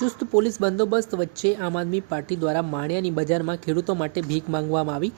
ચુસ્ત પોલીસ બંદોબસ્ત વચ્ચે આમ આદમી પાર્ટી દ્વારા માણિયાની બજારમાં ખેડૂતો માટે ભીખ માંગવામાં આવી।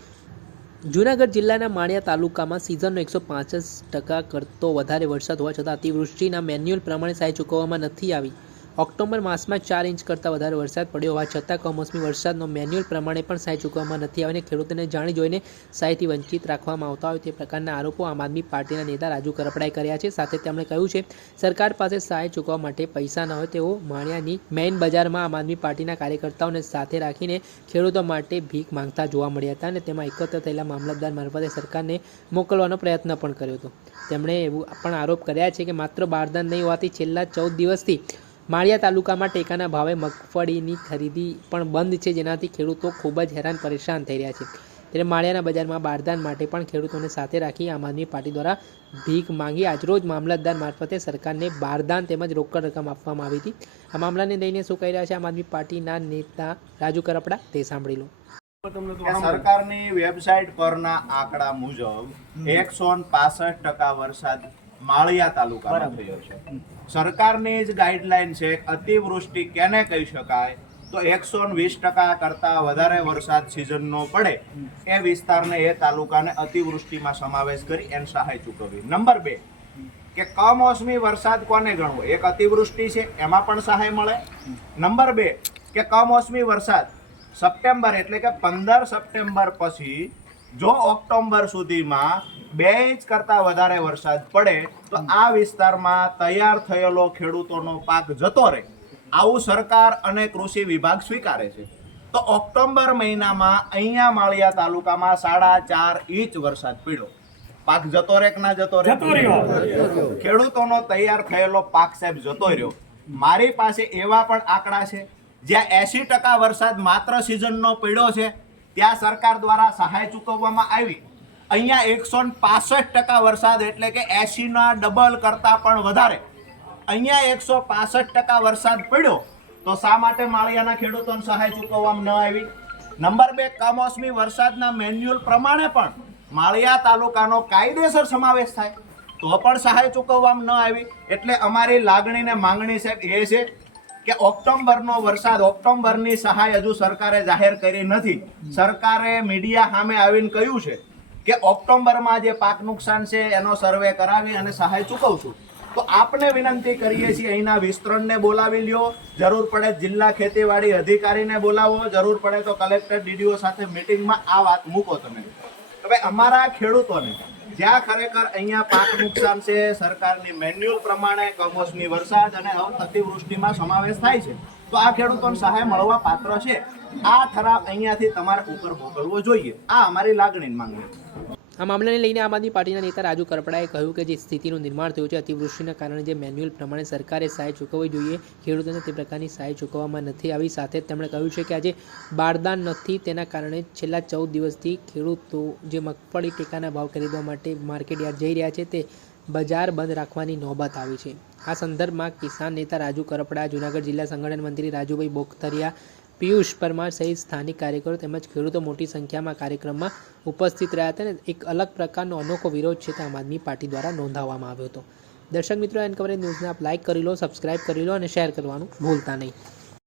જૂનાગઢ જિલ્લાના માણિયા તાલુકામાં સિઝનનો 165% કરતો વધારે વરસાદ હોવા છતાં અતિવૃષ્ટિના મેન્યુઅલ પ્રમાણે સહાય ચૂકવવામાં નથી આવી। ઓક્ટોબર માસમાં 4 ઇંચ કરતાં વધારે વરસાદ પડ્યો હોવા છતાં કમોસમી વરસાદનો મેન્યુઅલ પ્રમાણે પણ સહાય ચૂકવવામાં નથી આવી અને ખેડૂતોને જાણી જોઈને સહાયથી વંચિત રાખવામાં આવતા હોય તે પ્રકારના આરોપો આમ આદમી પાર્ટીના નેતા રાજુ કરપડાએ કર્યા છે। સાથે તેમણે કહ્યું છે સરકાર પાસે સહાય ચૂકવવા માટે પૈસા ન હોય તેઓ માણિયાની મેઇન બજારમાં આમ આદમી પાર્ટીના કાર્યકર્તાઓને સાથે રાખીને ખેડૂતો માટે ભીખ માંગતા જોવા મળ્યા હતા અને તેમાં એકત્ર થયેલા મામલતદાર મારફતે સરકારને મોકલવાનો પ્રયત્ન પણ કર્યો હતો। તેમણે એવું પણ આરોપ કર્યા છે કે માત્ર બારદાન નહીં હોવાથી છેલ્લા 14 દિવસથી માળિયા તાલુકામાં ટેકાના ભાવે મગફળીની ખરીદી પણ બંધ છે, જેનાથી ખેડૂતો ખૂબ જ હેરાન પરેશાન થઈ રહ્યા છે। ત્યારે માળિયાના બજારમાં બારદાન માટે પણ ખેડૂતોને સાથે રાખી આમ આદમી પાર્ટી દ્વારા ભીખ માંગી આજરોજ મામલતદાર મારફતે સરકારને બારદાન તેમજ રોકડ રકમ આપવામાં આવી હતી। આ મામલાને લઈને શું કહી રહ્યા છે આમ આદમી પાર્ટીના નેતા રાજુ કરપડા તે સાંભળી લો। સરકારની વેબસાઇટ પરના આંકડા મુજબ 165% વરસાદ માળિયા તાલુકામાં થયો છે। સરકારની જ ગાઈડલાઈન છે અતિવૃષ્ટિ કેને કહી શકાય તો 120% કરતાં વધારે વરસાદ સિઝનનો પડે એ વિસ્તારને એ તાલુકાને અતિવૃષ્ટિમાં સમાવેશ કરી એને સહાય ચૂકવવી। નંબર 2 કે કમોસમી વરસાદ કોને ગણવો, એક અતિવૃષ્ટિ છે એમાં પણ સહાય મળે। નંબર 2 કે કમોસમી વરસાદ સપ્ટેમ્બર એટલે કે 15 સપ્ટેમ્બર પછી જો ઓક્ટોબર સુધીમાં 2 ઇંચ કરતાં વધારે વરસાદ પડે તો આ વિસ્તારમાં તૈયાર થયેલો ખેડૂતોનો પાક જતો રહે, આવું સરકાર અને કૃષિ વિભાગ સ્વીકારે છે। તો ઓક્ટોબર મહિનામાં અહીંયા માળિયા તાલુકામાં 4.5 ઇંચ વરસાદ પડ્યો, પાક જતો રહે કે ના જતો રહે? ખેડૂતોનો તૈયાર થયેલો પાક સાહેબ જતો રહ્યો। મારી પાસે એવા પણ આંકડા છે જ્યાં 80% વરસાદ માત્ર સિઝનનો પડ્યો છે ત્યાં સરકાર દ્વારા સહાય ચૂકવવામાં આવી। અહીંયા 165% વરસાદ એટલે કે 80ના ડબલ કરતાં પણ વધારે અહીંયા 165% વરસાદ પડ્યો તો શા માટે માળિયાના ખેડૂતોને સહાય ચૂકવવામાં ન આવી? નંબર 2 કમોસમી વરસાદના મેન્યુઅલ પ્રમાણે પણ માળિયા તાલુકાનો કાયદેસર સમાવેશ થાય તો પણ સહાય ચૂકવવામાં ન આવી। એટલે અમારી લાગણી ને માંગણી સાહેબ એ છે કે ઓક્ટોબરનો વરસાદ, ઓક્ટોબરની સહાય હજુ સરકારે જાહેર કરી નથી। સરકારે મીડિયા સામે આવીને કહ્યું છે કે ઓક્ટોબરમાં જે પાક નુકસાન છે એનો સર્વે કરાવી અને સહાય ચૂકવશું। તો આપને વિનંતી કરીએ છીએ અહીંના વિસ્તરણને બોલાવી લ્યો, જરૂર પડે જિલ્લા ખેતીવાડી અધિકારીને બોલાવો, જરૂર પડે તો કલેક્ટર ડીડીઓ સાથે મિટિંગમાં આ વાત મૂકો તમે। હવે અમારા ખેડૂતોને જ્યાં ખરેખર અહીંયા પાક નુકસાન છે સરકારની મેન્યુઅલ પ્રમાણે કમોસમી વરસાદ અને અતિવૃષ્ટિમાં સમાવેશ થાય છે તો આ ખેડૂતોને સહાય મળવા પાત્ર છે। આ ઠરાવ અહીંયાથી તમારે ઉપર મોકલવો જોઈએ, આ અમારી લાગણી માંગણી છે। આ મામલાને લઈને આમ આદમી પાર્ટીના નેતા રાજુ કરપડાએ કહ્યું કે જે સ્થિતિનું નિર્માણ થયું છે અતિવૃષ્ટિના કારણે જે મેન્યુઅલ પ્રમાણે સરકારે સહાય ચૂકવવી જોઈએ ખેડૂતોને તે પ્રકારની સહાય ચૂકવવામાં નથી આવી। સાથે તેમણે કહ્યું છે કે આજે બારદાન નથી તેના કારણે છેલ્લા 14 દિવસથી ખેડૂતો જે મગફળી ટેકાના ભાવ ખરીદવા માટે માર્કેટ યાર્ડ જઈ રહ્યા છે તે બજાર બંધ રાખવાની નોબત આવી છે। આ સંદર્ભમાં કિસાન નેતા રાજુ કરપડા, જૂનાગઢ જિલ્લા સંગઠન મંત્રી રાજુભાઈ બોખતરિયા, પિયુષ પરમાર સહિત સ્થાનિક કાર્યકરો તેમજ ખેડૂતો મોટી સંખ્યામાં કાર્યક્રમમાં ઉપસ્થિત રહ્યા હતા અને એક અલગ પ્રકારનો અનોખો વિરોધ છે તે આમ આદમી પાર્ટી દ્વારા નોંધાવવામાં આવ્યો હતો। દર્શક મિત્રો, એન કવરેજ ન્યૂઝને આપ લાઇક કરી લો, સબસ્ક્રાઇબ કરી લો અને શેર કરવાનું ભૂલતા નહીં।